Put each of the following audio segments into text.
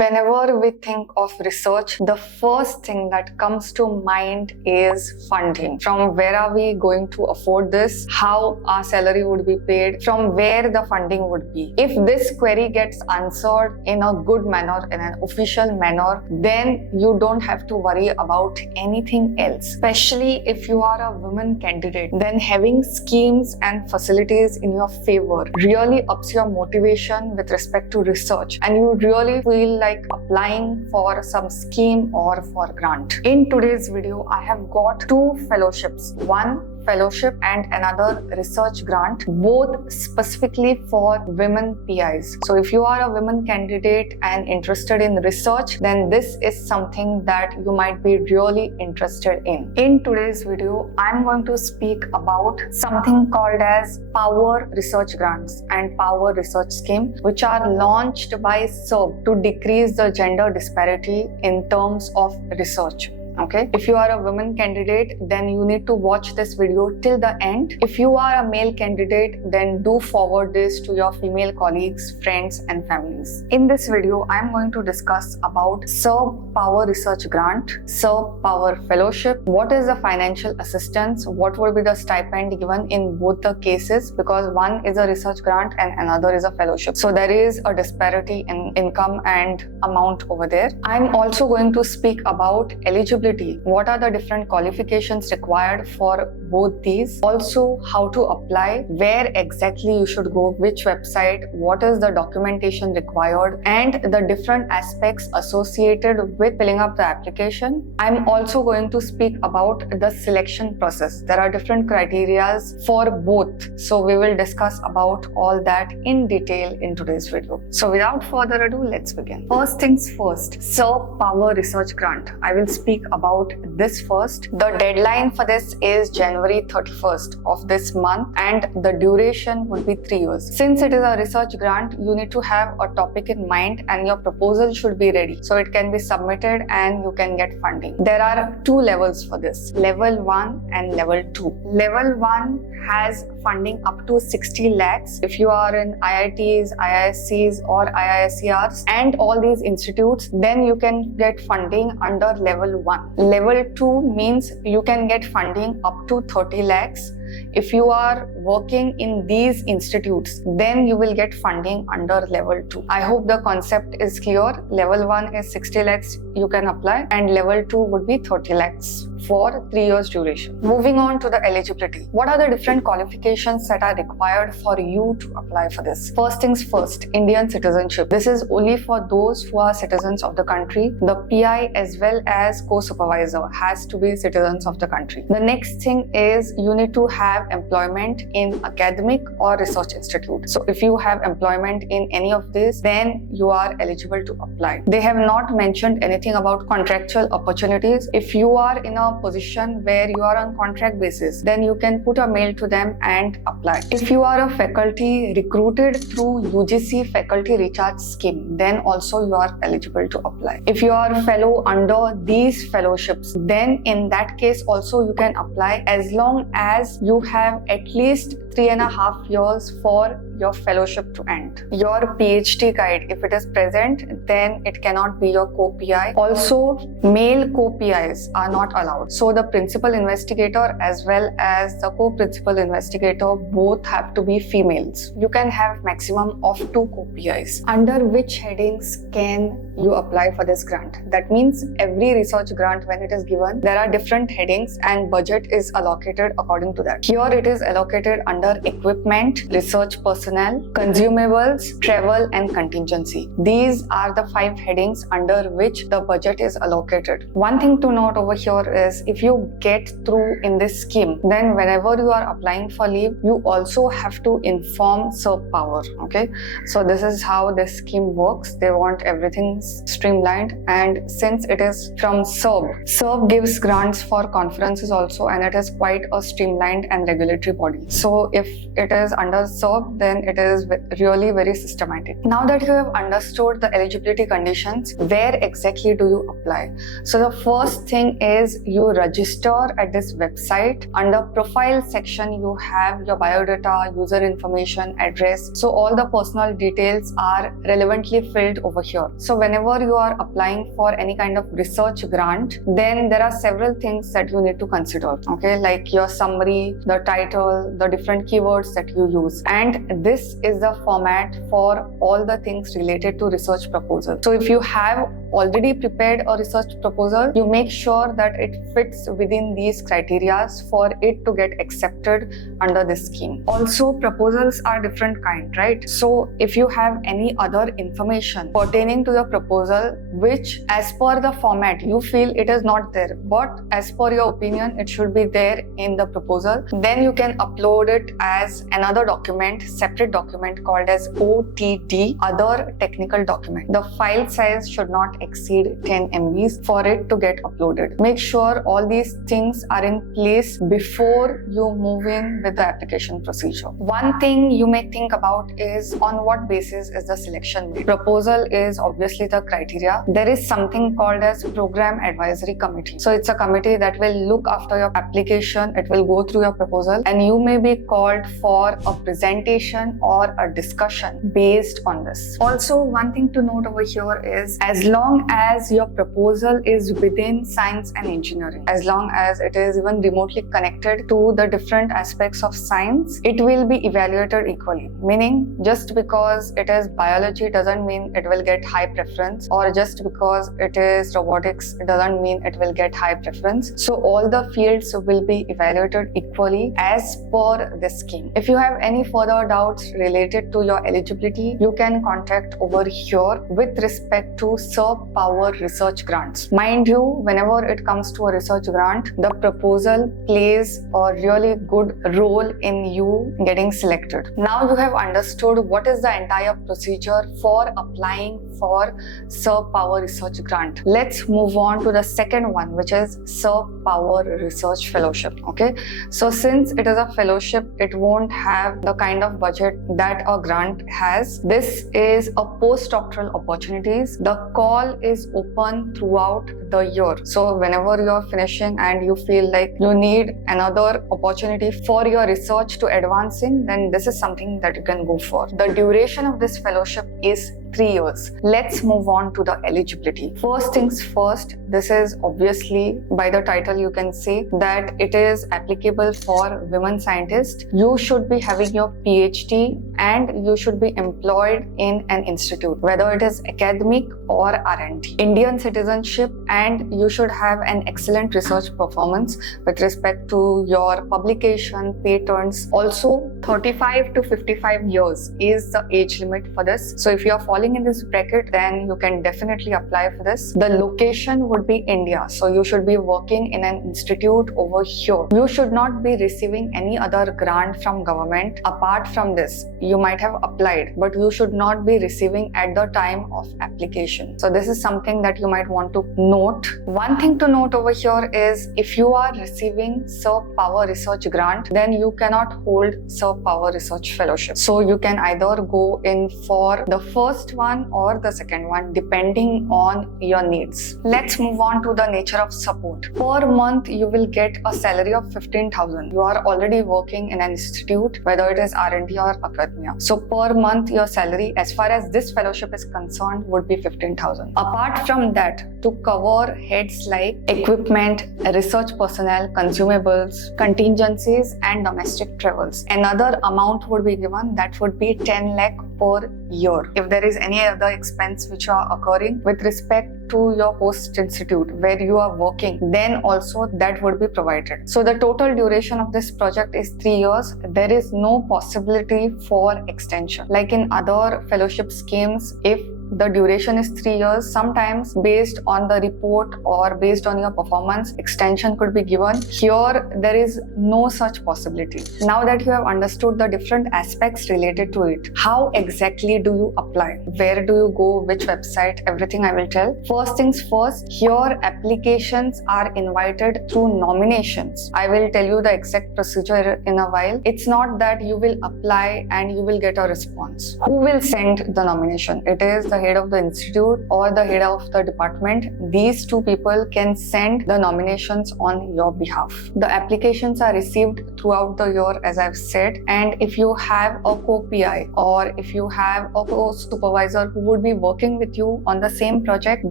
Whenever we think of research, the first thing that comes to mind is funding. From where are we going to afford this? How our salary would be paid? From where the funding would be? If this query gets answered in a good manner, in an official manner, then you don't have to worry about anything else. Especially if you are a woman candidate, then having schemes and facilities in your favor really ups your motivation with respect to research, and you really feel like applying for some scheme or for grant. In today's video, I have got two fellowships, one fellowship and another research grant, both specifically for women PIs. So if you are a women candidate and interested in research, then this is something that you might be really interested in. In today's video, I'm going to speak about something called as Power Research Grants and Power Research Scheme, which are launched by SERB to decrease the gender disparity in terms of research. Okay, if you are a women candidate, then you need to watch this video till the end. If you are a male candidate, then do forward this to your female colleagues, friends and families. In this video, I am going to discuss about SERB Power Research Grant, SERB Power Fellowship, what is the financial assistance, what would be the stipend given in both the cases, because one is a research grant and another is a fellowship. So there is a disparity in income and amount over there. I am also going to speak about eligibility. What are the different qualifications required for both these? Also, how to apply, where exactly you should go, which website, what is the documentation required, and the different aspects associated with filling up the application. I'm also going to speak about the selection process. There are different criteria for both. So we will discuss about all that in detail in today's video. So without further ado, let's begin. First things first, SERB Power Research Grant. I will speak about this first. The deadline for this is January 31st of this month, and the duration would be 3 years. Since it is a research grant, you need to have a topic in mind and your proposal should be ready, so it can be submitted and you can get funding. There are two levels for this, level 1 and level 2. Level 1 has funding up to 60 lakhs. If you are in IITs, IISCs or IISERs and all these institutes, then you can get funding under level 1. Level 2 means you can get funding up to 30 lakhs. If you are working in these institutes, then you will get funding under level 2. I hope the concept is clear. Level 1 is 60 lakhs you can apply, and level 2 would be 30 lakhs for 3 years duration. Moving on to the eligibility. What are the different qualifications that are required for you to apply for this? First things first, Indian citizenship. This is only for those who are citizens of the country. The PI as well as co-supervisor has to be citizens of the country. The next thing is you need to have employment in academic or research institute. So if you have employment in any of this, then you are eligible to apply. They have not mentioned anything about contractual opportunities. If you are in a position where you are on contract basis, then you can put a mail to them and apply. If you are a faculty recruited through UGC Faculty Recharge Scheme, then also you are eligible to apply. If you are a fellow under these fellowships, then in that case also you can apply, as long as you have at least 3.5 years for your fellowship to end. Your PhD guide, if it is present, then it cannot be your co-PI. Also, male co-PIs are not allowed. So the principal investigator as well as the co-principal investigator both have to be females. You can have maximum of 2 co-PIs. Under which headings can you apply for this grant? That means every research grant, when it is given, there are different headings and budget is allocated according to that. Here it is allocated under equipment, research personnel, consumables, travel and contingency. These are the 5 headings under which the budget is allocated. One thing to note over here is, if you get through in this scheme, then whenever you are applying for leave, you also have to inform SERB Power. Okay, so this is how this scheme works. They want everything streamlined, and since it is from SERB gives grants for conferences also, and it is quite a streamlined and regulatory body. So if it is under SERB, then then it is really very systematic. Now that you have understood the eligibility conditions, where exactly do you apply? So the first thing is you register at this website. Under profile section, you have your biodata, user information, address. So all the personal details are relevantly filled over here. So whenever you are applying for any kind of research grant, then there are several things that you need to consider, okay, like your summary, the title, the different keywords that you use. And this is the format for all the things related to research proposal. So if you have already prepared a research proposal, you make sure that it fits within these criteria for it to get accepted under this scheme. Also, proposals are different kind, right? So if you have any other information pertaining to your proposal which as per the format you feel it is not there, but as per your opinion it should be there in the proposal, then you can upload it as another document, separate document called as OTD, other technical document. The file size should not exceed 10 MBs for it to get uploaded. Make sure all these things are in place before you move in with the application procedure. One thing you may think about is on what basis is the selection made. Proposal is obviously the criteria. There is something called as Program Advisory Committee. So it's a committee that will look after your application. It will go through your proposal and you may be called for a presentation or a discussion based on this. Also, one thing to note over here is as long as your proposal is within science and engineering, as long as it is even remotely connected to the different aspects of science, it will be evaluated equally. Meaning, just because it is biology doesn't mean it will get high preference, or just because it is robotics doesn't mean it will get high preference. So all the fields will be evaluated equally as per this scheme. If you have any further doubts related to your eligibility, you can contact over here with respect to SERB Power Research Grants. Mind you, whenever it comes to a research grant, the proposal plays a really good role in you getting selected. Now you have understood what is the entire procedure for applying for SERB Power Research Grant. Let's move on to the second one, which is SERB Power Research Fellowship. Okay, so since it is a fellowship, it won't have the kind of budget that a grant has. This is a postdoctoral opportunities. The call is open throughout the year. So whenever you're finishing and you feel like you need another opportunity for your research to advance in, then this is something that you can go for. The duration of this fellowship is 3 years. Let's move on to the eligibility. First things first, this is obviously by the title you can say that it is applicable for women scientists. You should be having your PhD and you should be employed in an institute, whether it is academic or R&D. Indian citizenship, and you should have an excellent research performance with respect to your publication, patents. Also, 35 to 55 years is the age limit for this. So if you are falling in this bracket, then you can definitely apply for this. The location would be India. So you should be working in an institute over here. You should not be receiving any other grant from government. Apart from this, you might have applied, but you should not be receiving at the time of application. So this is something that you might want to note. One thing to note over here is if you are receiving SERB Power Research Grant, then you cannot hold SERB Power Research Fellowship. So you can either go in for the first one or the second one depending on your needs. Let's move on to the nature of support. Per month, you will get a salary of 15,000. You are already working in an institute, whether it is R&D or academia. So per month, your salary as far as this fellowship is concerned would be 15,000. Apart from that, to cover heads like equipment, research personnel, consumables, contingencies and domestic travels, another amount would be given that would be 10 lakh per year. If there is any other expense which are occurring with respect to your host institute where you are working, then also that would be provided. So the total duration of this project is 3 years. There is no possibility for extension. Like in other fellowship schemes, if the duration is 3 years. Sometimes based on the report or based on your performance, extension could be given. Here, there is no such possibility. Now that you have understood the different aspects related to it, how exactly do you apply? Where do you go? Which website? Everything I will tell. First things first, your applications are invited through nominations. I will tell you the exact procedure in a while. It's not that you will apply and you will get a response. Who will send the nomination? It is the head of the institute or the head of the department. These two people can send the nominations on your behalf. The applications are received throughout the year, as I've said, and if you have a co-PI or if you have a co-supervisor who would be working with you on the same project,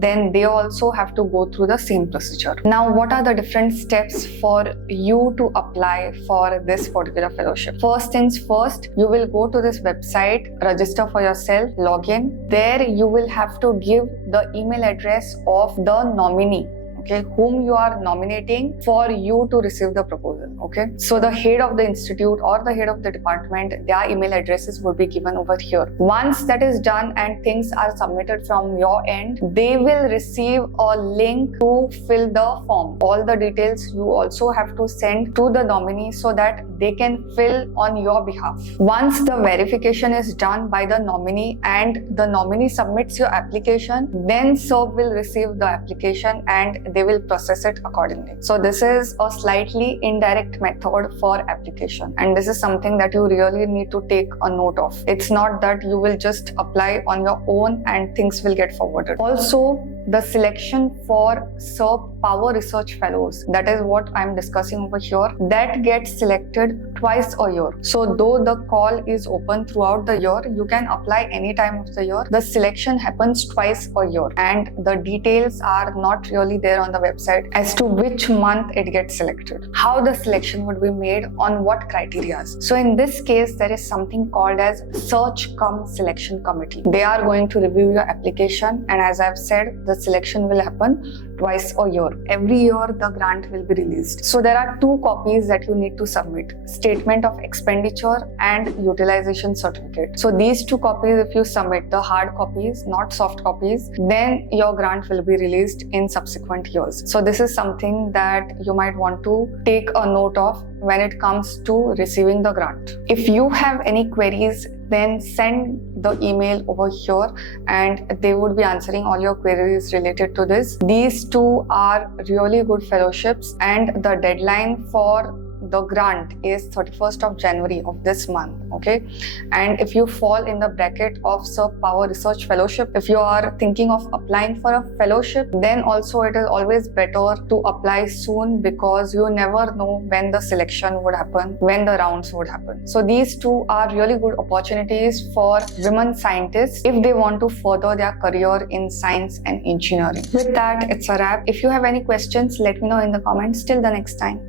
then they also have to go through the same procedure. Now, what are the different steps for you to apply for this particular fellowship? First things first, you will go to this website, register for yourself, log in. There you will have to give the email address of the nominee, okay, whom you are nominating for you to receive the proposal. Okay, so the head of the institute or the head of the department, their email addresses would be given over here. Once that is done and things are submitted from your end, they will receive a link to fill the form. All the details you also have to send to the nominee so that they can fill on your behalf. Once the verification is done by the nominee and the nominee submits your application, then SERB will receive the application and they will process it accordingly. So this is a slightly indirect method for application, and this is something that you really need to take a note of. It's not that you will just apply on your own and things will get forwarded. Also, the selection for SERB Power Research Fellows, that is what I'm discussing over here, that gets selected twice a year. So though the call is open throughout the year, you can apply any time of the year. The selection happens twice a year and the details are not really there on the website as to which month it gets selected. How the selection would be made, on what criteria. So in this case, there is something called as Search Cum Selection Committee. They are going to review your application, and as I've said, the selection will happen twice a year. Every year the grant will be released. So there are 2 copies that you need to submit: Statement of Expenditure and Utilization Certificate. So these 2 copies, if you submit the hard copies, not soft copies, then your grant will be released in subsequent years. So this is something that you might want to take a note of when it comes to receiving the grant. If you have any queries, then send the email over here and they would be answering all your queries related to this. These 2 are really good fellowships, and the deadline for the grant is 31st of January of this month. Okay, and if you fall in the bracket of SERB Power Research Fellowship, if you are thinking of applying for a fellowship, then also it is always better to apply soon, because you never know when the selection would happen, when the rounds would happen. So these 2 are really good opportunities for women scientists if they want to further their career in science and engineering. With that, it's a wrap. If you have any questions, let me know in the comments. Till the next time.